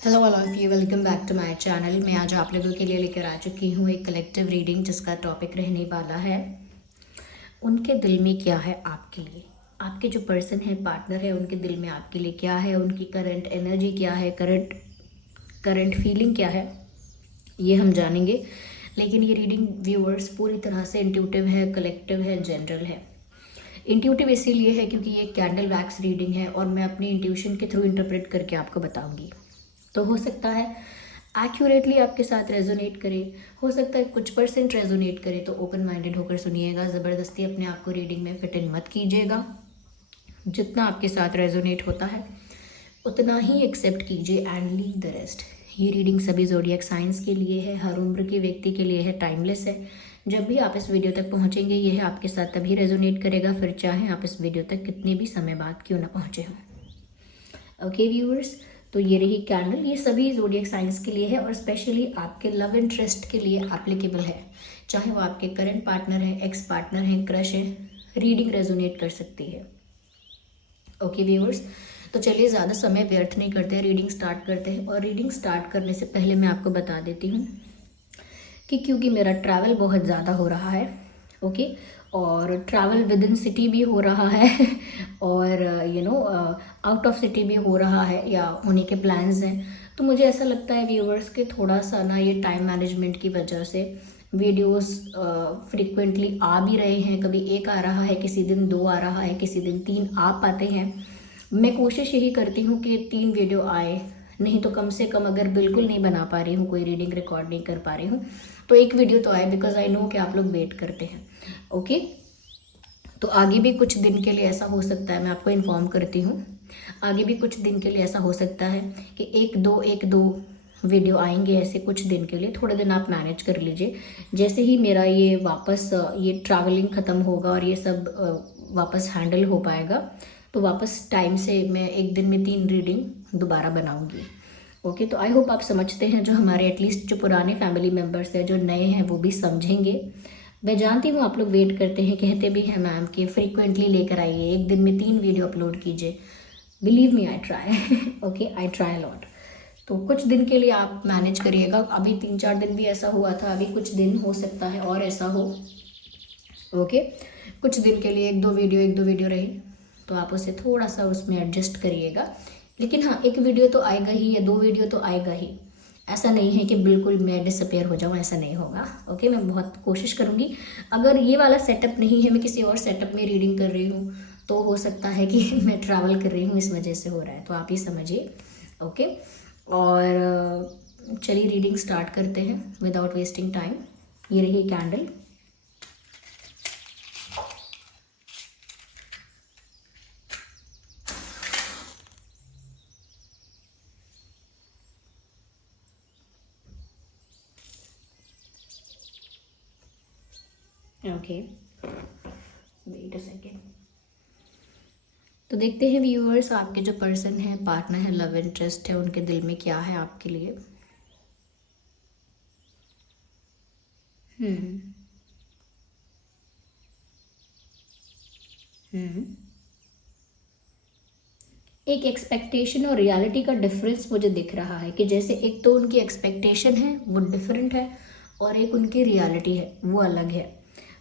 Hello all of you, welcome back to my channel. मैं आज आप लोगों के लिए लेकर आ चुकी हूँ एक कलेक्टिव रीडिंग जिसका टॉपिक रहने वाला है उनके दिल में क्या है आपके लिए। आपके जो पर्सन है, पार्टनर है, उनके दिल में आपके लिए क्या है, उनकी करंट एनर्जी क्या है, करंट फीलिंग क्या है, ये हम जानेंगे। लेकिन ये रीडिंग व्यूअर्स पूरी तरह से इंट्यूटिव है, कलेक्टिव है, जनरल है। इंट्यूटिव इसीलिए है क्योंकि ये कैंडल वैक्स रीडिंग है और मैं अपनी इंट्यूशन के थ्रू इंटरप्रेट करके आपको बताऊंगी। तो हो सकता है एक्यूरेटली आपके साथ रेजोनेट करे, हो सकता है कुछ परसेंट रेजोनेट करे। तो ओपन माइंडेड होकर सुनिएगा, ज़बरदस्ती अपने आप को रीडिंग में फिट इन मत कीजिएगा। जितना आपके साथ रेजोनेट होता है उतना ही एक्सेप्ट कीजिए एंड लीव द रेस्ट। ये रीडिंग सभी ज़ोडिएक साइंस के लिए है, हर उम्र के व्यक्ति के लिए है, टाइमलेस है। जब भी आप इस वीडियो तक पहुंचेंगे ये है आपके साथ तभी रेजोनेट करेगा, फिर चाहे आप इस वीडियो तक कितने भी समय बाद क्यों ना पहुंचे हों। ओके व्यूअर्स, तो ये रही कैंडल। ये सभी ज़ोडिएक साइंस के लिए है और स्पेशली आपके लव इंटरेस्ट के लिए एप्लीकेबल है। चाहे वो आपके करंट पार्टनर है, एक्स पार्टनर है, क्रश है, रीडिंग रेजोनेट कर सकती है। ओके व्यूअर्स, तो चलिए ज़्यादा समय व्यर्थ नहीं करते हैं, रीडिंग स्टार्ट करते हैं। और रीडिंग स्टार्ट करने से पहले मैं आपको बता देती हूँ कि क्योंकि मेरा ट्रैवल बहुत ज़्यादा हो रहा है, ओके, और ट्रैवल विद इन सिटी भी हो रहा है और आउट ऑफ सिटी भी हो रहा है या होने के प्लान्स हैं। तो मुझे ऐसा लगता है व्यूअर्स के थोड़ा सा ना ये टाइम मैनेजमेंट की वजह से वीडियोस फ्रिक्वेंटली आ भी रहे हैं। कभी एक आ रहा है, किसी दिन 2 आ रहा है, किसी दिन 3 आ पाते हैं। मैं कोशिश यही करती हूँ कि 3 वीडियो आए, नहीं तो कम से कम अगर बिल्कुल नहीं बना पा रही हूँ, कोई रीडिंग रिकॉर्ड नहीं कर पा रही हूँ, तो 1 वीडियो तो आए, बिकॉज आई नो कि आप लोग वेट करते हैं। ओके, तो आगे भी कुछ दिन के लिए ऐसा हो सकता है, मैं आपको इन्फॉर्म करती हूँ। आगे भी कुछ दिन के लिए ऐसा हो सकता है कि 1-2 वीडियो आएंगे ऐसे कुछ दिन के लिए। थोड़े दिन आप मैनेज कर लीजिए। जैसे ही मेरा ये वापस ये ट्रैवलिंग ख़त्म होगा और ये सब वापस हैंडल हो पाएगा तो वापस टाइम से मैं 1 दिन में 3 रीडिंग दोबारा बनाऊंगी। ओके, तो आई होप आप समझते हैं। जो हमारे एटलीस्ट जो पुराने फैमिली मेम्बर्स हैं, जो नए हैं, वो भी समझेंगे। मैं जानती हूँ आप लोग वेट करते हैं, कहते भी हैं मैम कि फ्रीक्वेंटली लेकर आइए, 1 दिन में 3 वीडियो अपलोड कीजिए। Believe me, I try okay, I try lot. तो कुछ दिन के लिए आप मैनेज करिएगा। अभी 3-4 दिन भी ऐसा हुआ था, अभी कुछ दिन हो सकता है और ऐसा हो। ओके, कुछ दिन के लिए 1-2 वीडियो रही तो आप उसे थोड़ा सा उसमें एडजस्ट करिएगा। लेकिन हाँ, 1 वीडियो तो आएगा ही या 2 वीडियो तो आएगा ही। ऐसा नहीं है कि बिल्कुल मैं डिसअपेयर हो जाऊँ, ऐसा नहीं होगा। ओके, मैं बहुत कोशिश करूँगी। अगर ये वाला सेटअप नहीं है, मैं किसी और सेटअप में रीडिंग कर रही हूँ, तो हो सकता है कि मैं ट्रैवल कर रही हूँ, इस वजह से हो रहा है, तो आप ये समझिए। ओके, और चलिए रीडिंग स्टार्ट करते हैं विदाउट वेस्टिंग टाइम। ये रही candle. Okay, wait a second. तो देखते हैं व्यूअर्स, आपके जो पर्सन है, पार्टनर है, लव इंटरेस्ट है, उनके दिल में क्या है आपके लिए। हम्म हम्म एक एक्सपेक्टेशन और रियलिटी का डिफरेंस मुझे दिख रहा है कि जैसे एक तो उनकी एक्सपेक्टेशन है वो डिफरेंट है और एक उनकी रियलिटी है वो अलग है।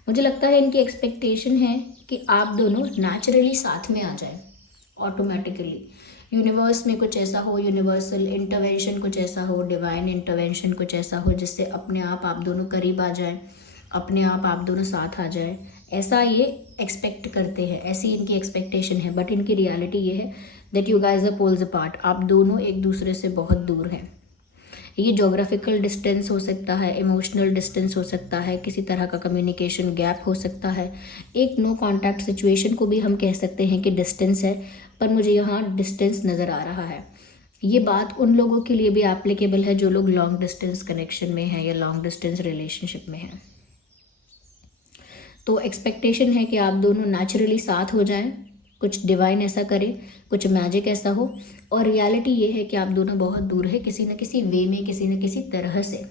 मुझे लगता है इनकी एक्सपेक्टेशन है कि आप दोनों नेचुरली साथ में आ जाए, ऑटोमेटिकली। यूनिवर्स में कुछ ऐसा हो, यूनिवर्सल इंटरवेंशन कुछ ऐसा हो, डिवाइन इंटरवेंशन कुछ ऐसा हो जिससे अपने आप दोनों करीब आ जाएं, अपने आप दोनों साथ आ जाए। ऐसा ये एक्सपेक्ट करते हैं, ऐसी इनकी एक्सपेक्टेशन है। बट इनकी रियलिटी ये है that you guys are poles apart. आप दोनों एक दूसरे से बहुत दूर हैं। ये जोग्राफिकल डिस्टेंस हो सकता है, इमोशनल डिस्टेंस हो सकता है, किसी तरह का कम्युनिकेशन गैप हो सकता है, एक नो कांटेक्ट सिचुएशन को भी हम कह सकते हैं कि डिस्टेंस है। पर मुझे यहाँ डिस्टेंस नज़र आ रहा है। ये बात उन लोगों के लिए भी एप्लीकेबल है जो लोग लॉन्ग डिस्टेंस कनेक्शन में हैं या लॉन्ग डिस्टेंस रिलेशनशिप में हैं। तो एक्सपेक्टेशन है कि आप दोनों नेचुरली साथ हो जाएं, कुछ डिवाइन ऐसा करे, कुछ मैजिक ऐसा हो। और रियलिटी ये है कि आप दोनों बहुत दूर है, किसी न किसी वे में, किसी न किसी तरह से।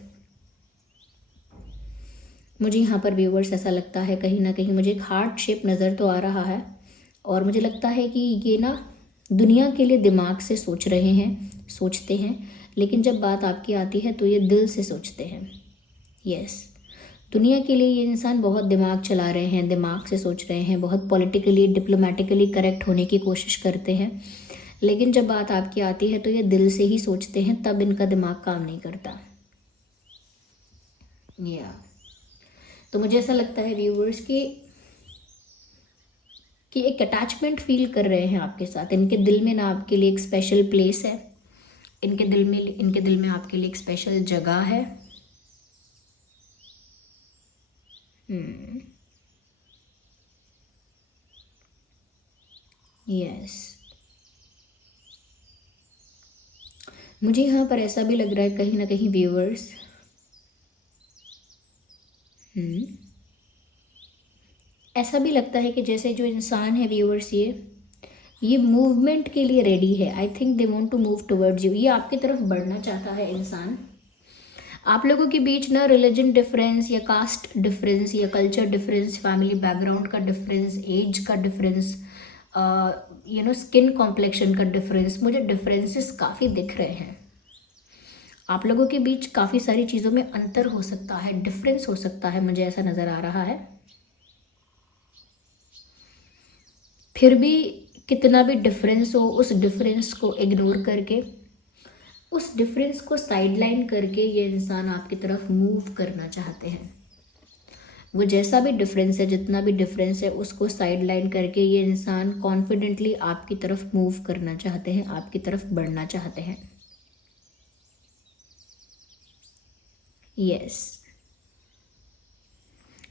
मुझे यहाँ पर व्यूवर्स ऐसा लगता है, कहीं ना कहीं मुझे एक हार्ट शेप नज़र तो आ रहा है। और मुझे लगता है कि ये ना दुनिया के लिए दिमाग से सोच रहे हैं, सोचते हैं, लेकिन जब बात आपकी आती है तो ये दिल से सोचते हैं। यस, दुनिया के लिए ये इंसान बहुत दिमाग चला रहे हैं, दिमाग से सोच रहे हैं, बहुत पॉलिटिकली डिप्लोमेटिकली करेक्ट होने की कोशिश करते हैं, लेकिन जब बात आपकी आती है तो ये दिल से ही सोचते हैं, तब इनका दिमाग काम नहीं करता। या तो मुझे ऐसा लगता है व्यूवर्स कि एक अटैचमेंट फील कर रहे हैं आपके साथ। इनके दिल में ना आपके लिए एक स्पेशल प्लेस है, इनके दिल में आपके लिए एक स्पेशल जगह है। यस, मुझे यहाँ पर ऐसा भी लग रहा है कहीं ना कहीं व्यूवर्स, ऐसा भी लगता है कि जैसे जो इंसान है व्यूवर्स, ये मूवमेंट के लिए रेडी है। I think they want to move towards you. ये आपकी तरफ बढ़ना चाहता है इंसान। आप लोगों के बीच ना रिलीजन डिफरेंस या कास्ट डिफरेंस या कल्चर डिफरेंस, फैमिली बैकग्राउंड का डिफरेंस, एज का डिफरेंस, स्किन कॉम्प्लेक्शन का डिफरेंस, मुझे डिफरेंसेस काफ़ी दिख रहे हैं। आप लोगों के बीच काफ़ी सारी चीज़ों में अंतर हो सकता है, डिफरेंस हो सकता है, मुझे ऐसा नज़र आ रहा है। फिर भी कितना भी डिफरेंस हो, उस डिफरेंस को इग्नोर करके, उस डिफरेंस को साइडलाइन करके ये इंसान आपकी तरफ मूव करना चाहते हैं। वो जैसा भी डिफरेंस है, जितना भी डिफरेंस है, उसको साइडलाइन करके ये इंसान कॉन्फिडेंटली आपकी तरफ मूव करना चाहते हैं, आपकी तरफ बढ़ना चाहते हैं। यस,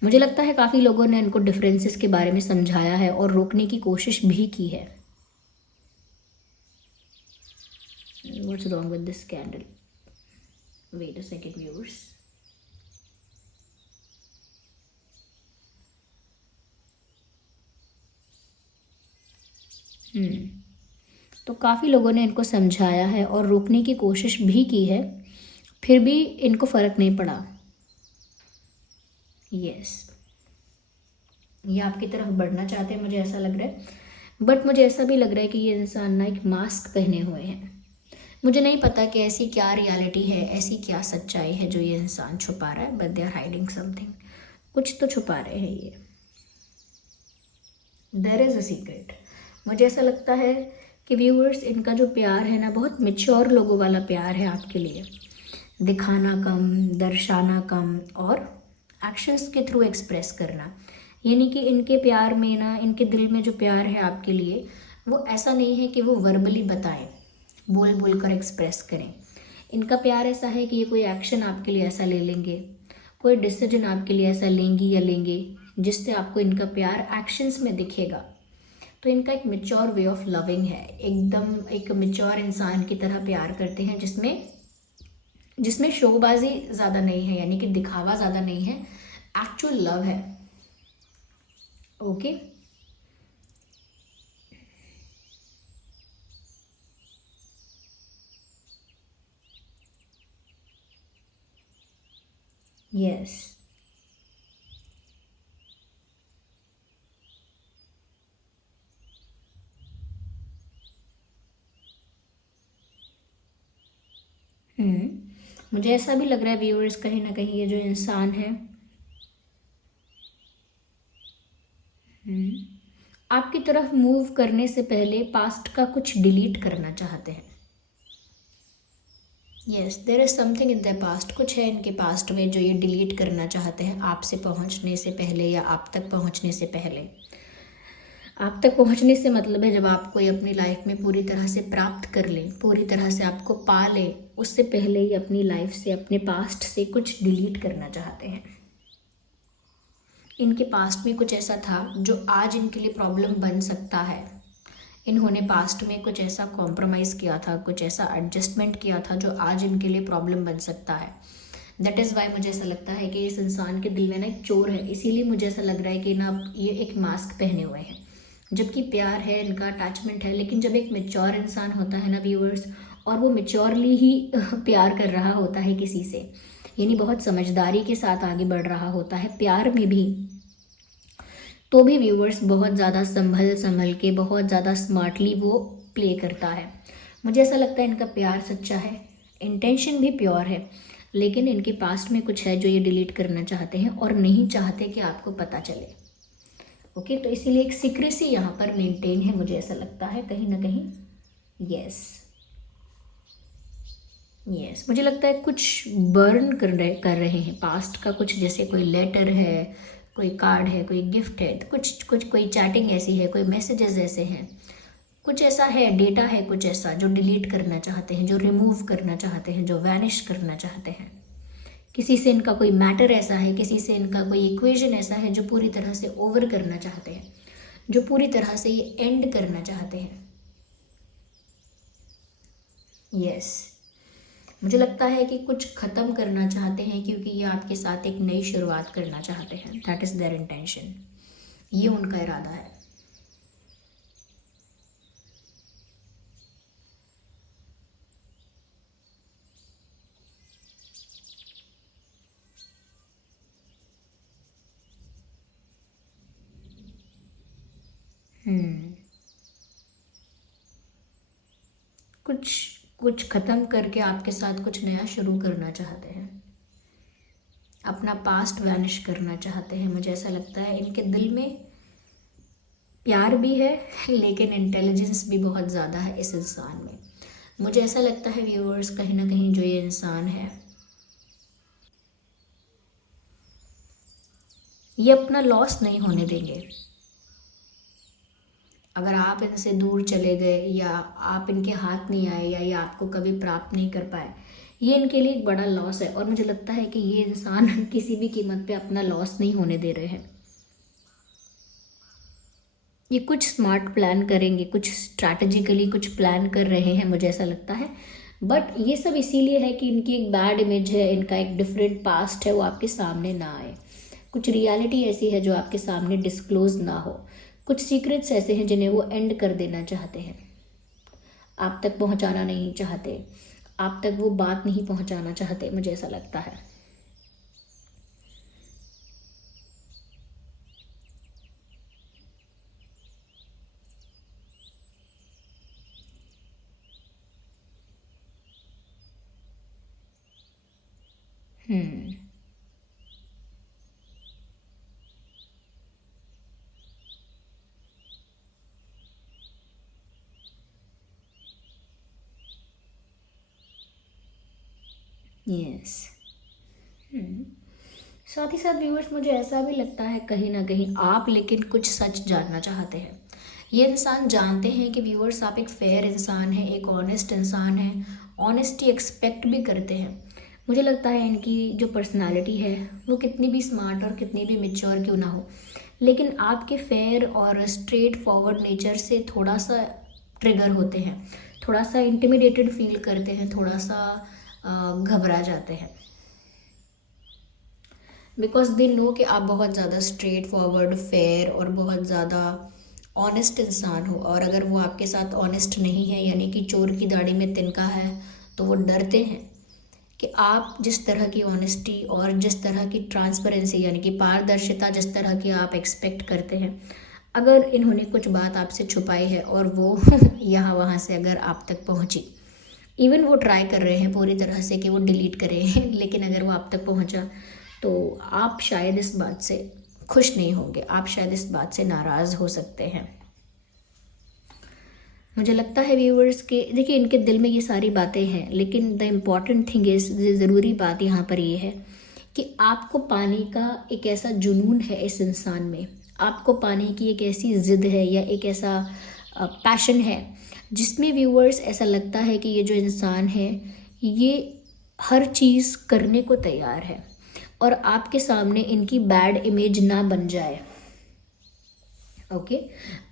मुझे लगता है काफ़ी लोगों ने इनको डिफरेंसेस के बारे में समझाया है और रोकने की कोशिश भी की है। What's wrong with this candle? Wait a second, viewers. तो काफ़ी लोगों ने इनको समझाया है और रोकने की कोशिश भी की है, फिर भी इनको फ़र्क नहीं पड़ा। यस, ये आपकी तरफ बढ़ना चाहते हैं, मुझे ऐसा लग रहा है। बट मुझे ऐसा भी लग रहा है कि ये इंसान ना एक मास्क पहने हुए हैं। मुझे नहीं पता कि ऐसी क्या रियलिटी है, ऐसी क्या सच्चाई है जो ये इंसान छुपा रहा है, but they are hiding something. कुछ तो छुपा रहे हैं ये। There is a secret. मुझे ऐसा लगता है कि व्यूअर्स, इनका जो प्यार है ना, बहुत मैच्योर लोगों वाला प्यार है आपके लिए। दिखाना कम, दर्शाना कम और एक्शंस के थ्रू एक्सप्रेस करना। यानी कि इनके प्यार में ना, इनके दिल में जो प्यार है आपके लिए, वो ऐसा नहीं है कि वो वर्बली बताएं, बोल बोल कर एक्सप्रेस करें। इनका प्यार ऐसा है कि ये कोई एक्शन आपके लिए ऐसा ले लेंगे, कोई डिसीजन आपके लिए ऐसा लेंगी या लेंगे जिससे आपको इनका प्यार एक्शंस में दिखेगा। तो इनका एक मैच्योर वे ऑफ लविंग है, एकदम एक मैच्योर इंसान की तरह प्यार करते हैं, जिसमें शोबाजी ज़्यादा नहीं है, यानी कि दिखावा ज़्यादा नहीं है, एक्चुअल लव है। ओके, यस, मुझे ऐसा भी लग रहा है व्यूअर्स, कहीं ना कहीं ये जो इंसान है आपकी तरफ मूव करने से पहले पास्ट का कुछ डिलीट करना चाहते हैं। Yes, there is something in the past. कुछ है इनके पास्ट में जो ये डिलीट करना चाहते हैं आपसे पहुंचने से पहले या आप तक पहुंचने से पहले। आप तक पहुंचने से मतलब है जब आप कोई अपनी लाइफ में पूरी तरह से प्राप्त कर लें, पूरी तरह से आपको पा लें, उससे पहले ही अपनी लाइफ से, अपने पास्ट से कुछ डिलीट करना चाहते हैं। इनके पास्ट में कुछ ऐसा था जो आज इनके लिए प्रॉब्लम बन सकता है। इन्होंने पास्ट में कुछ ऐसा कॉम्प्रोमाइज़ किया था, कुछ ऐसा एडजस्टमेंट किया था जो आज इनके लिए प्रॉब्लम बन सकता है। दैट इज़ वाई मुझे ऐसा लगता है कि इस इंसान के दिल में ना एक चोर है। इसीलिए मुझे ऐसा लग रहा है कि ना ये एक मास्क पहने हुए हैं, जबकि प्यार है, इनका अटैचमेंट है। लेकिन जब एक मैच्योर इंसान होता है ना व्यूअर्स, और वो मैच्योरली ही प्यार कर रहा होता है किसी से, यानी बहुत समझदारी के साथ आगे बढ़ रहा होता है प्यार में भी, तो भी व्यूअर्स बहुत ज़्यादा संभल के, बहुत ज़्यादा स्मार्टली वो प्ले करता है। मुझे ऐसा लगता है इनका प्यार सच्चा है, इंटेंशन भी प्योर है, लेकिन इनके पास्ट में कुछ है जो ये डिलीट करना चाहते हैं और नहीं चाहते कि आपको पता चले। ओके, तो इसीलिए एक सीक्रेसी यहाँ पर मेंटेन है, मुझे ऐसा लगता है कहीं ना कहीं। यस, मुझे लगता है कुछ बर्न कर रहे हैं पास्ट का कुछ, जैसे कोई लेटर है, कोई कार्ड है, कोई गिफ्ट है, तो कुछ कोई चैटिंग ऐसी है, कोई मैसेजेस ऐसे हैं, कुछ ऐसा है, डेटा है कुछ ऐसा जो डिलीट करना चाहते हैं, जो रिमूव करना चाहते हैं, जो वैनिश करना चाहते हैं। किसी से इनका कोई मैटर ऐसा है, किसी से इनका कोई इक्वेशन ऐसा है जो पूरी तरह से ओवर करना चाहते हैं, जो पूरी तरह से ये एंड करना चाहते हैं। यस, मुझे लगता है कि कुछ ख़त्म करना चाहते हैं, क्योंकि ये आपके साथ एक नई शुरुआत करना चाहते हैं। दैट इज़ देयर इंटेंशन, ये उनका इरादा है। कुछ कुछ ख़त्म करके आपके साथ कुछ नया शुरू करना चाहते हैं, अपना पास्ट वैनिश करना चाहते हैं। मुझे ऐसा लगता है इनके दिल में प्यार भी है, लेकिन इंटेलिजेंस भी बहुत ज़्यादा है इस इंसान में। मुझे ऐसा लगता है व्यूअर्स, कहीं ना कहीं जो ये इंसान है, ये अपना लॉस नहीं होने देंगे। अगर आप इनसे दूर चले गए या आप इनके हाथ नहीं आए या ये आपको कभी प्राप्त नहीं कर पाए, ये इनके लिए एक बड़ा लॉस है। और मुझे लगता है कि ये इंसान किसी भी कीमत पे अपना लॉस नहीं होने दे रहे हैं। ये कुछ स्मार्ट प्लान करेंगे, कुछ स्ट्रैटेजिकली कुछ प्लान कर रहे हैं, मुझे ऐसा लगता है। बट ये सब इसीलिए है कि इनकी एक बैड इमेज है, इनका एक डिफरेंट पास्ट है, वो आपके सामने ना आए। कुछ रियलिटी ऐसी है जो आपके सामने डिस्क्लोज ना हो। कुछ सीक्रेट्स ऐसे हैं जिन्हें वो एंड कर देना चाहते हैं, आप तक पहुंचाना नहीं चाहते, आप तक वो बात नहीं पहुंचाना चाहते, मुझे ऐसा लगता है। हम्म यस। साथ ही साथ व्यूअर्स, मुझे ऐसा भी लगता है कहीं ना कहीं आप लेकिन कुछ सच जानना चाहते हैं। ये इंसान जानते हैं कि व्यूअर्स आप एक फेयर इंसान हैं, एक ऑनेस्ट इंसान हैं, ऑनेस्टी एक्सपेक्ट भी करते हैं। मुझे लगता है इनकी जो पर्सनालिटी है वो कितनी भी स्मार्ट और कितनी भी मेच्योर क्यों ना हो, लेकिन आपके फेयर और स्ट्रेट फॉरवर्ड नेचर से थोड़ा सा ट्रिगर होते हैं, थोड़ा सा इंटिमिडेटेड फील करते हैं, थोड़ा सा घबरा जाते हैं। बिकॉज दे नो कि आप बहुत ज़्यादा स्ट्रेट फॉरवर्ड, फेयर और बहुत ज़्यादा ऑनेस्ट इंसान हो। और अगर वो आपके साथ ऑनेस्ट नहीं है, यानी कि चोर की दाढ़ी में तिनका है, तो वो डरते हैं कि आप जिस तरह की ऑनेस्टी और जिस तरह की ट्रांसपेरेंसी, यानी कि पारदर्शिता जिस तरह की आप एक्सपेक्ट करते हैं, अगर इन्होंने कुछ बात आपसे छुपाई है और वो यहाँ वहाँ से अगर आप तक पहुँची, इवन वो ट्राई कर रहे हैं पूरी तरह से कि वो डिलीट करें लेकिन अगर वो आप तक पहुँचा तो आप शायद इस बात से खुश नहीं होंगे, आप शायद इस बात से नाराज़ हो सकते हैं। मुझे लगता है व्यूअर्स के, देखिए इनके दिल में ये सारी बातें हैं, लेकिन द इम्पॉर्टेंट थिंग इज़, ज़रूरी बात यहाँ पर ये है कि आपको पाने का एक ऐसा जुनून है इस इंसान में, आपको पाने की एक ऐसी ज़िद है या एक ऐसा पैशन है जिसमें व्यूअर्स ऐसा लगता है कि ये जो इंसान है ये हर चीज़ करने को तैयार है और आपके सामने इनकी बैड इमेज ना बन जाए। ओके,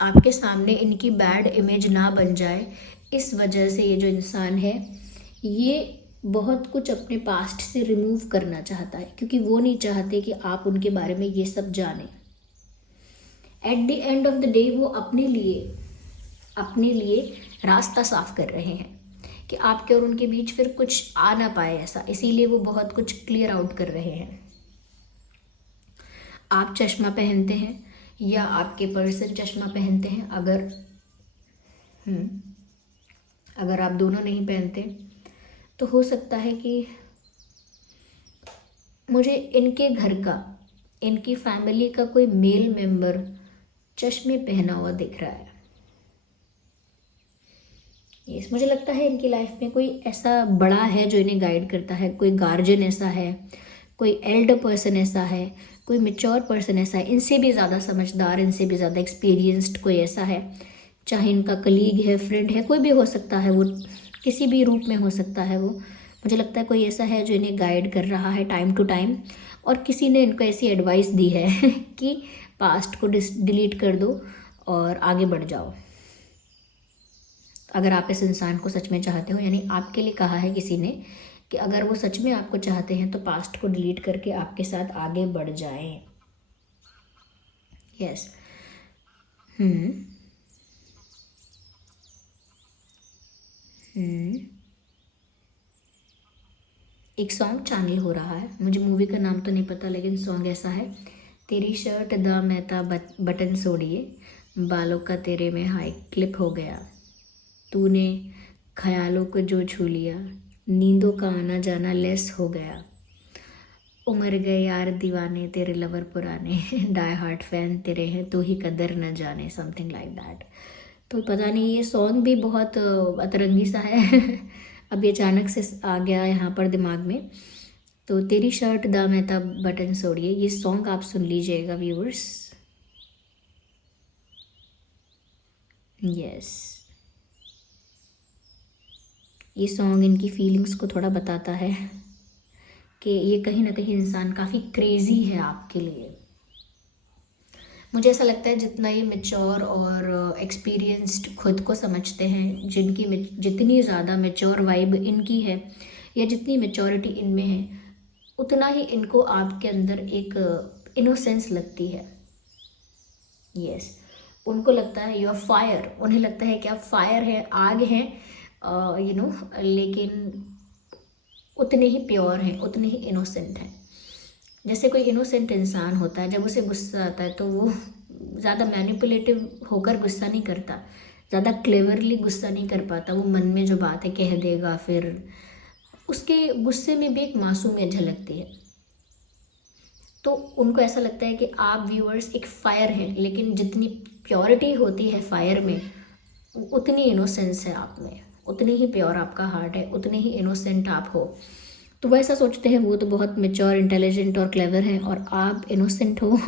आपके सामने इनकी बैड इमेज ना बन जाए, इस वजह से ये जो इंसान है ये बहुत कुछ अपने पास्ट से रिमूव करना चाहता है, क्योंकि वो नहीं चाहते कि आप उनके बारे में ये सब जानें। At the end of the day वो अपने लिए रास्ता साफ कर रहे हैं कि आपके और उनके बीच फिर कुछ आ ना पाए ऐसा, इसीलिए वो बहुत कुछ क्लियर आउट कर रहे हैं। आप चश्मा पहनते हैं या आपके पर्सन चश्मा पहनते हैं, अगर आप दोनों नहीं पहनते, तो हो सकता है कि मुझे इनके घर का, इनकी फैमिली का कोई मेल मेंबर चश्मे पहना हुआ दिख रहा है। यस, मुझे लगता है इनकी लाइफ में कोई ऐसा बड़ा है जो इन्हें गाइड करता है, कोई गार्जियन ऐसा है, कोई एल्डर पर्सन ऐसा है, कोई मेच्योर पर्सन ऐसा है, इनसे भी ज़्यादा समझदार, इनसे भी ज़्यादा एक्सपीरियंस्ड कोई ऐसा है, चाहे इनका कलीग है, फ्रेंड है, कोई भी हो सकता है, वो किसी भी रूप में हो सकता है। वो मुझे लगता है कोई ऐसा है जो इन्हें गाइड कर रहा है टाइम टू टाइम, और किसी ने इनको ऐसी एडवाइस दी है कि पास्ट को डिलीट कर दो और आगे बढ़ जाओ। अगर आप इस इंसान को सच में चाहते हो, यानी आपके लिए कहा है किसी ने कि अगर वो सच में आपको चाहते हैं तो पास्ट को डिलीट करके आपके साथ आगे बढ़ जाएं। यस। हम्म हम्म एक सॉन्ग चैनल हो रहा है, मुझे मूवी का नाम तो नहीं पता, लेकिन सॉन्ग ऐसा है, तेरी शर्ट दा मेहता बटन सोड़िए, बालों का तेरे में हाई क्लिप हो गया, तूने ख्यालों को जो छू लिया, नींदों का आना जाना लेस हो गया, उमर गए यार दीवाने तेरे लवर पुराने, डाई हार्ट फैन तेरे हैं तू ही कदर न जाने, समथिंग लाइक दैट। तो पता नहीं, ये सॉन्ग भी बहुत अतरंगी सा है अभी अचानक से आ गया यहाँ पर दिमाग में। तो तेरी शर्ट दा मेहता बटन सोड़िए, ये सॉन्ग आप सुन लीजिएगा व्यूअर्स। यस, ये सॉन्ग इनकी फीलिंग्स को थोड़ा बताता है कि ये कहीं ना कहीं इंसान काफ़ी क्रेज़ी है आपके लिए। मुझे ऐसा लगता है जितना ये मेच्योर और एक्सपीरियंस्ड खुद को समझते हैं, जितनी ज़्यादा मेच्योर वाइब इनकी है, या जितनी मेच्योरिटी इनमें है, उतना ही इनको आपके अंदर एक इनोसेंस लगती है। यस, उनको लगता है यू आर फायर, उन्हें लगता है कि आप फायर है, आग हैं, लेकिन उतने ही प्योर हैं, उतने ही इनोसेंट हैं। जैसे कोई इनोसेंट इंसान होता है, जब उसे गुस्सा आता है तो वो ज़्यादा मैनिपुलेटिव होकर गुस्सा नहीं करता, ज़्यादा क्लेवरली गुस्सा नहीं कर पाता, वो मन में जो बात है कह देगा, फिर उसके गुस्से में भी एक मासूमियत झलकती है। तो उनको ऐसा लगता है कि आप व्यूअर्स एक फायर हैं, लेकिन जितनी प्योरिटी होती है फायर में, उतनी इनोसेंस है आप में, उतनी ही प्योर आपका हार्ट है, उतने ही इनोसेंट आप हो। तो वो ऐसा सोचते हैं वो तो बहुत मेच्योर, इंटेलिजेंट और क्लेवर हैं, और आप इनोसेंट हो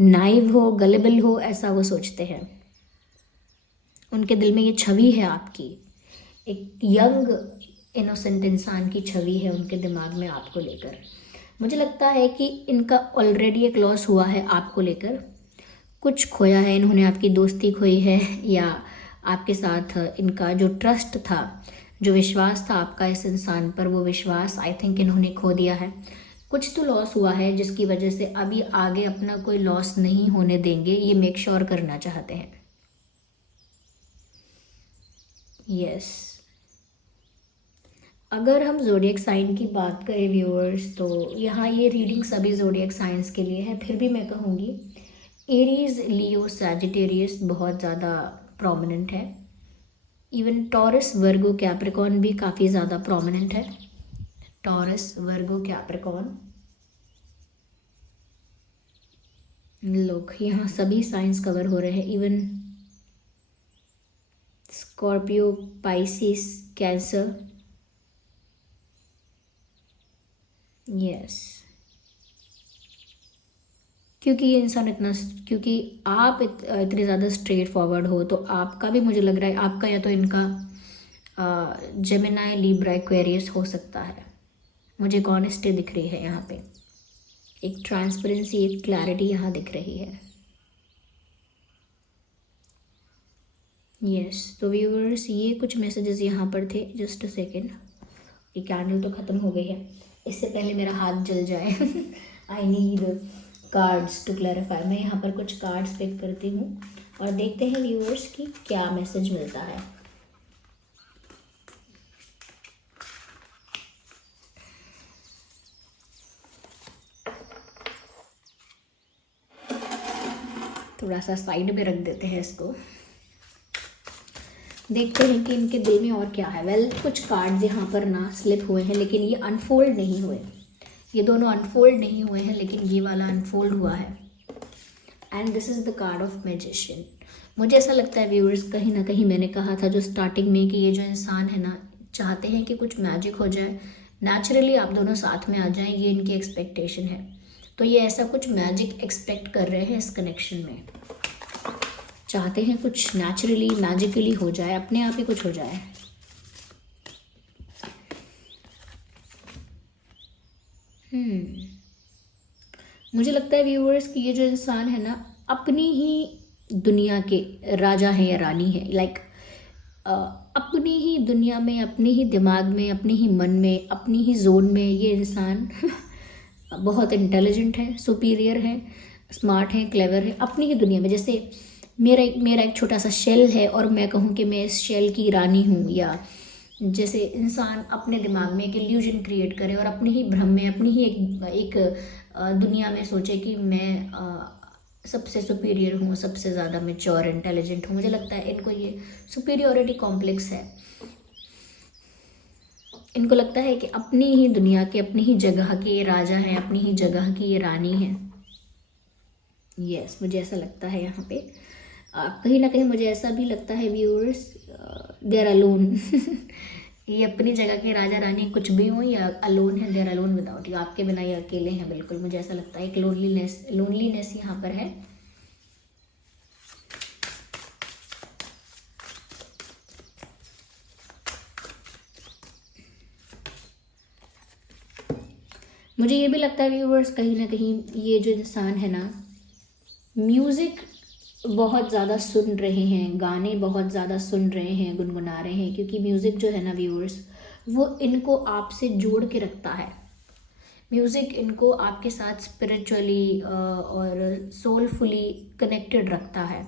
नाइव हो, गलेबल हो, ऐसा वो सोचते हैं। उनके दिल में ये छवि है आपकी, एक यंग इनोसेंट इंसान की छवि है उनके दिमाग में आपको लेकर। मुझे लगता है कि इनका ऑलरेडी एक लॉस हुआ है आपको लेकर, कुछ खोया है इन्होंने, आपकी दोस्ती खोई है, या आपके साथ इनका जो ट्रस्ट था, जो विश्वास था आपका इस इंसान पर, वो विश्वास आई थिंक इन्होंने खो दिया है। कुछ तो लॉस हुआ है जिसकी वजह से अभी आगे अपना कोई लॉस नहीं होने देंगे, ये मेक श्योर करना चाहते हैं। यस, अगर हम ज़ोडिएक साइन की बात करें व्यूअर्स, तो यहाँ ये रीडिंग सभी ज़ोडिएक साइंस के लिए है, फिर भी मैं कहूँगी एरीज, लियो, सैजिटेरियस बहुत ज़्यादा प्रोमिनेंट है। इवन टॉरस, वर्गो, कैप्रिकॉर्न भी काफ़ी ज़्यादा प्रोमिनेंट है। टॉरस, वर्गो, कैप्रिकॉर्न, लोग यहाँ सभी साइंस कवर हो रहे हैं। Even Scorpio, Pisces, cancer. Yes, क्योंकि ये इंसान क्योंकि आप इतने ज़्यादा स्ट्रेट फॉरवर्ड हो, तो आपका भी मुझे लग रहा है आपका या तो इनका जेमिनाई, लिब्रा, एक्वेरियस हो सकता है। मुझे एक ऑनेस्टी दिख रही है यहाँ पे, एक ट्रांसपेरेंसी, एक क्लैरिटी यहाँ दिख रही है। यस, तो व्यूअर्स ये कुछ मैसेजेस यहाँ पर थे। जस्ट अ सेकेंड, ये कैंडल तो ख़त्म हो गई है, इससे पहले मेरा हाथ जल जाए I need cards to clarify. मैं यहाँ पर कुछ कार्ड्स पिक करती हूँ और देखते हैं व्यूअर्स की क्या मैसेज मिलता है। थोड़ा सा साइड में रख देते हैं इसको। देखते हैं कि इनके दिल में और क्या है। वेल, कुछ कार्ड्स यहाँ पर ना स्लिप हुए हैं, लेकिन ये अनफोल्ड नहीं हुए। ये दोनों अनफोल्ड नहीं हुए हैं, लेकिन ये वाला अनफोल्ड हुआ है। And this is the card of magician. मुझे ऐसा लगता है व्यूअर्स, कहीं ना कहीं मैंने कहा था जो स्टार्टिंग में कि ये जो इंसान है ना, चाहते हैं कि कुछ मैजिक हो जाए, नेचुरली आप दोनों साथ में आ जाएं, ये इनकी एक्सपेक्टेशन है। तो ये ऐसा कुछ मैजिक एक्सपेक्ट कर रहे हैं इस कनेक्शन में, चाहते हैं कुछ नेचुरली मैजिकली हो जाए, अपने आप ही कुछ हो जाए। मुझे लगता है व्यूअर्स कि ये जो इंसान है ना, अपनी ही दुनिया के राजा हैं या रानी है। लाइक अपनी ही दुनिया में, अपने ही दिमाग में, अपने ही मन में, अपनी ही जोन में ये इंसान बहुत इंटेलिजेंट है, सुपीरियर है, स्मार्ट है, क्लेवर है, अपनी ही दुनिया में। जैसे मेरा एक छोटा सा शेल है और मैं कहूँ कि मैं इस शेल की रानी हूँ, या जैसे इंसान अपने दिमाग में एक इल्यूजन क्रिएट करे और अपने ही भ्रम में, अपनी ही एक दुनिया में सोचे कि मैं सबसे सुपीरियर हूँ, सबसे ज़्यादा मैच्योर इंटेलिजेंट हूँ। मुझे लगता है इनको ये सुपीरियोरिटी कॉम्प्लेक्स है। इनको लगता है कि अपनी ही दुनिया के, अपनी ही जगह के ये राजा हैं, अपनी ही जगह की ये रानी है। यस, मुझे ऐसा लगता है यहाँ पे। कहीं ना कहीं मुझे ऐसा भी लगता है व्यूअर्स, दे आर अलोन। ये अपनी जगह के राजा रानी कुछ भी हो, या अलोन है, they are alone without you. आपके बिना ये अकेले हैं बिल्कुल। मुझे ऐसा लगता है एक लोनलीनेस यहाँ पर है। मुझे ये भी लगता है व्यूअर्स, कहीं ना कहीं ये जो इंसान है ना, म्यूज़िक बहुत ज़्यादा सुन रहे हैं, गाने बहुत ज़्यादा सुन रहे हैं, गुनगुना रहे हैं, क्योंकि म्यूज़िक जो है ना व्यूअर्स, वो इनको आपसे जोड़ के रखता है। म्यूज़िक इनको आपके साथ स्पिरिचुअली और सोलफुली कनेक्टेड रखता है।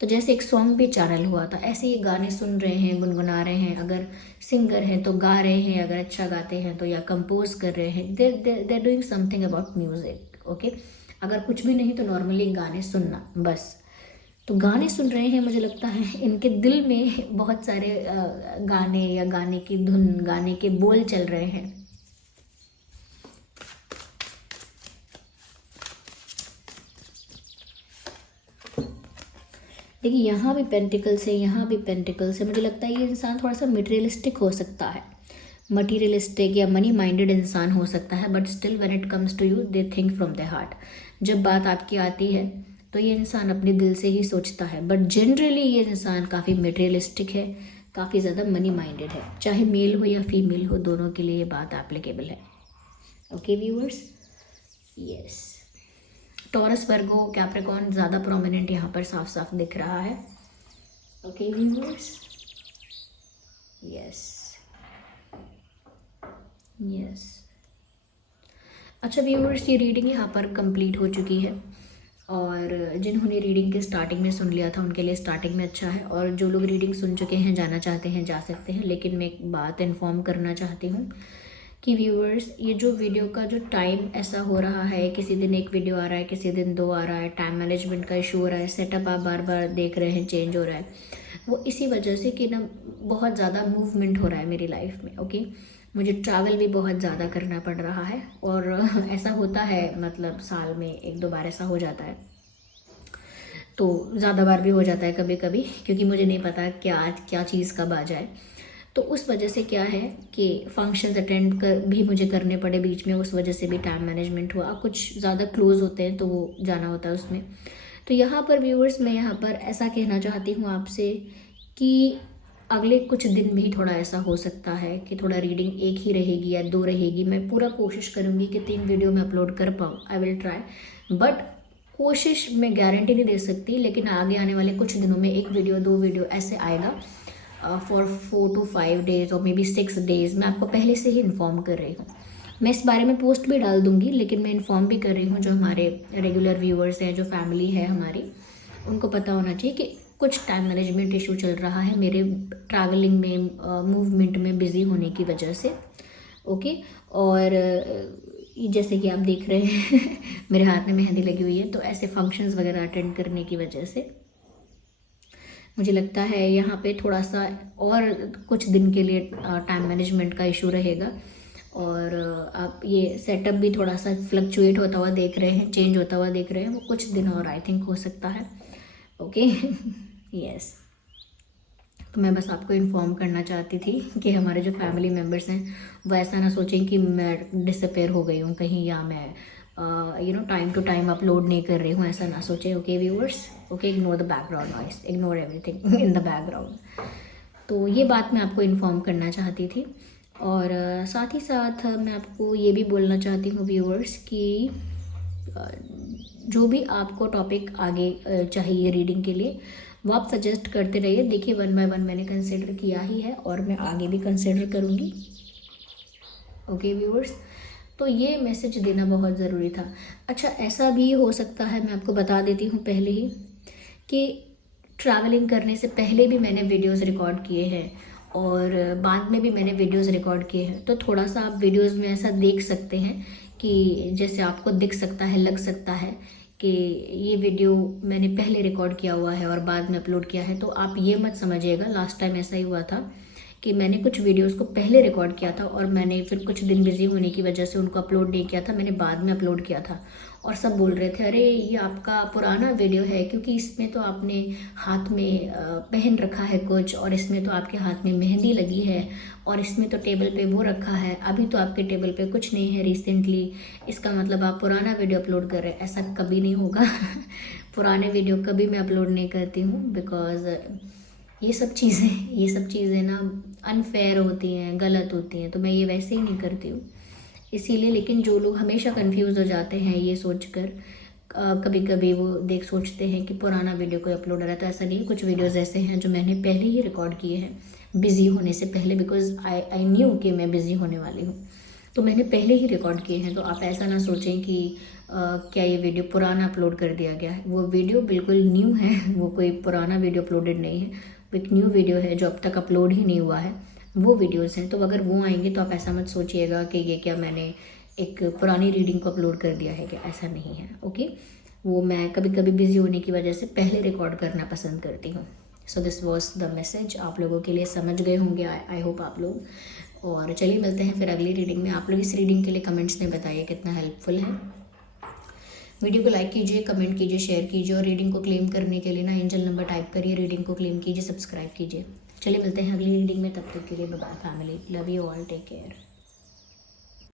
तो जैसे एक सॉन्ग भी चैनल हुआ था, ऐसे ये गाने सुन रहे हैं, गुनगुना रहे हैं। अगर सिंगर हैं तो गा रहे हैं, अगर अच्छा गाते हैं तो, या कंपोज कर रहे हैं, they doing something about music. Okay, अगर कुछ भी नहीं तो नॉर्मली गाने सुनना बस। तो गाने सुन रहे हैं, मुझे लगता है इनके दिल में बहुत सारे गाने या गाने की धुन, गाने के बोल चल रहे हैं। देखिए, यहाँ भी पेंटिकल्स है, यहाँ भी पेंटिकल्स है। मुझे लगता है ये इंसान थोड़ा सा मटेरियलिस्टिक हो सकता है, मटीरियलिस्टिक या मनी माइंडेड इंसान हो सकता है, but still when it comes to you they think from the heart. जब बात आपकी आती है तो ये इंसान अपने दिल से ही सोचता है, बट जनरली ये इंसान काफ़ी मटेरियलिस्टिक है, काफ़ी ज़्यादा मनी माइंडेड है। चाहे मेल हो या फीमेल हो, दोनों के लिए ये बात एप्लीकेबल है। ओके व्यूअर्स, यस, टॉरस, वर्गो, कैप्रिकॉर्न ज़्यादा प्रोमिनेंट यहाँ पर साफ साफ दिख रहा है। Okay viewers, yes yes. अच्छा व्यूअर्स, ये रीडिंग यहाँ पर कंप्लीट हो चुकी है, और जिन्होंने रीडिंग के स्टार्टिंग में सुन लिया था उनके लिए स्टार्टिंग में अच्छा है, और जो लोग रीडिंग सुन चुके हैं, जाना चाहते हैं, जा सकते हैं। लेकिन मैं एक बात इन्फॉर्म करना चाहती हूँ कि व्यूअर्स, ये जो वीडियो का जो टाइम ऐसा हो रहा है, किसी दिन एक वीडियो आ रहा है, किसी दिन दो आ रहा है, टाइम मैनेजमेंट का इशू हो रहा है, सेटअप आप बार बार देख रहे हैं चेंज हो रहा है, वो इसी वजह से कि ना बहुत ज़्यादा मूवमेंट हो रहा है मेरी लाइफ में। ओके, मुझे ट्रैवल भी बहुत ज़्यादा करना पड़ रहा है, और ऐसा होता है, मतलब साल में एक दो बार ऐसा हो जाता है, तो ज़्यादा बार भी हो जाता है कभी कभी, क्योंकि मुझे नहीं पता क्या चीज़ कब आ जाए। तो उस वजह से क्या है कि फंक्शंस अटेंड कर भी मुझे करने पड़े बीच में, उस वजह से भी टाइम मैनेजमेंट हुआ। कुछ ज़्यादा क्लोज होते हैं तो वो जाना होता है उसमें। तो यहाँ पर व्यूअर्स, मैं यहाँ पर ऐसा कहना चाहती हूँ आपसे कि अगले कुछ दिन भी थोड़ा ऐसा हो सकता है कि थोड़ा रीडिंग एक ही रहेगी या दो रहेगी। मैं पूरा कोशिश करूँगी कि 3 वीडियो में अपलोड कर पाऊँ, आई विल ट्राई, बट कोशिश मैं गारंटी नहीं दे सकती। लेकिन आगे आने वाले कुछ दिनों में 1 वीडियो 2 वीडियो ऐसे आएगा फॉर 4 to 5 days और मे बी 6 days। मैं आपको पहले से ही इन्फॉर्म कर रही हूँ। मैं इस बारे में पोस्ट भी डाल दूँगी, लेकिन मैं इन्फॉर्म भी कर रही हूँ। जो हमारे रेगुलर व्यूअर्स हैं, जो फैमिली है हमारी, उनको पता होना चाहिए कि कुछ टाइम मैनेजमेंट इशू चल रहा है मेरे ट्रैवलिंग में, मूवमेंट में बिज़ी होने की वजह से। ओके, और जैसे कि आप देख रहे हैं मेरे हाथ में मेहंदी लगी हुई है, तो ऐसे फंक्शंस वगैरह अटेंड करने की वजह से मुझे लगता है यहाँ पे थोड़ा सा और कुछ दिन के लिए टाइम मैनेजमेंट का इशू रहेगा, और आप ये सेटअप भी थोड़ा सा फ्लक्चुएट होता हुआ देख रहे हैं, चेंज होता हुआ देख रहे हैं, वो कुछ दिन और आई थिंक हो सकता है। ओके यस तो मैं बस आपको इन्फॉर्म करना चाहती थी कि हमारे जो फैमिली मेम्बर्स हैं वो ऐसा ना सोचें कि मैं डिसअपेयर हो गई हूँ कहीं, या मैं टाइम टू टाइम अपलोड नहीं कर रही हूँ, ऐसा ना सोचें। Okay viewers, okay, ignore the background noise, ignore everything in the background. तो ये बात मैं आपको इन्फॉर्म करना चाहती थी। और साथ ही साथ मैं आपको ये भी बोलना चाहती हूँ व्यूअर्स कि जो भी आपको टॉपिक आगे चाहिए रीडिंग के लिए वो आप सजेस्ट करते रहिए। देखिए 1 बाय 1 मैंने कंसिडर किया ही है और मैं आगे भी कंसिडर करूँगी। ओके व्यूअर्स, तो ये मैसेज देना बहुत ज़रूरी था। अच्छा, ऐसा भी हो सकता है, मैं आपको बता देती हूँ पहले ही, कि ट्रैवलिंग करने से पहले भी मैंने वीडियोस रिकॉर्ड किए हैं और बाद में भी मैंने वीडियोस रिकॉर्ड किए हैं। तो थोड़ा सा आप वीडियोस में ऐसा देख सकते हैं कि जैसे आपको दिख सकता है, लग सकता है कि ये वीडियो मैंने पहले रिकॉर्ड किया हुआ है और बाद में अपलोड किया है। तो आप ये मत समझिएगा, लास्ट टाइम ऐसा ही हुआ था कि मैंने कुछ वीडियोस को पहले रिकॉर्ड किया था और मैंने फिर कुछ दिन बिजी होने की वजह से उनको अपलोड नहीं किया था, मैंने बाद में अपलोड किया था। और सब बोल रहे थे अरे ये आपका पुराना वीडियो है, क्योंकि इसमें तो आपने हाथ में पहन रखा है कुछ, और इसमें तो आपके हाथ में मेहंदी लगी है, और इसमें तो टेबल पे वो रखा है, अभी तो आपके टेबल पे कुछ नहीं है रिसेंटली, इसका मतलब आप पुराना वीडियो अपलोड कर रहे हैं। ऐसा कभी नहीं होगा पुराने वीडियो कभी मैं अपलोड नहीं करती हूँ, बिकॉज ये सब चीज़ें ना अनफेयर होती हैं, गलत होती हैं, तो मैं ये वैसे ही नहीं करती हूँ इसीलिए। लेकिन जो लोग हमेशा कंफ्यूज हो जाते हैं ये सोचकर, कभी कभी वो सोचते हैं कि पुराना वीडियो कोई अपलोड हो रहा है, तो ऐसा नहीं। कुछ वीडियोस ऐसे हैं जो मैंने पहले ही रिकॉर्ड किए हैं बिज़ी होने से पहले, बिकॉज आई न्यू कि मैं बिज़ी होने वाली हूँ, तो मैंने पहले ही रिकॉर्ड किए हैं। तो आप ऐसा ना सोचें कि क्या ये वीडियो पुराना अपलोड कर दिया गया है। वो वीडियो बिल्कुल न्यू है, वो कोई पुराना वीडियो अपलोडेड नहीं है, वो एक न्यू वीडियो है जो अब तक अपलोड ही नहीं हुआ है, वो वीडियोस हैं। तो अगर वो आएंगे तो आप ऐसा मत सोचिएगा कि ये क्या मैंने एक पुरानी रीडिंग को अपलोड कर दिया है, क्या, ऐसा नहीं है। ओके, वो मैं कभी कभी बिज़ी होने की वजह से पहले रिकॉर्ड करना पसंद करती हूँ। So this was the message, आप लोगों के लिए समझ गए होंगे आई होप आप लोग। और चलिए मिलते हैं फिर अगली रीडिंग में। आप लोग इस रीडिंग के लिए कमेंट्स में बताइए कितना हेल्पफुल है। वीडियो को लाइक कीजिए, कमेंट कीजिए, शेयर कीजिए, और रीडिंग को क्लेम करने के लिए ना एंजल नंबर टाइप करिए, रीडिंग को क्लेम कीजिए, सब्सक्राइब कीजिए। चलिए मिलते हैं अगली रीडिंग में, तब तक के लिए bye bye family, love you all, take care.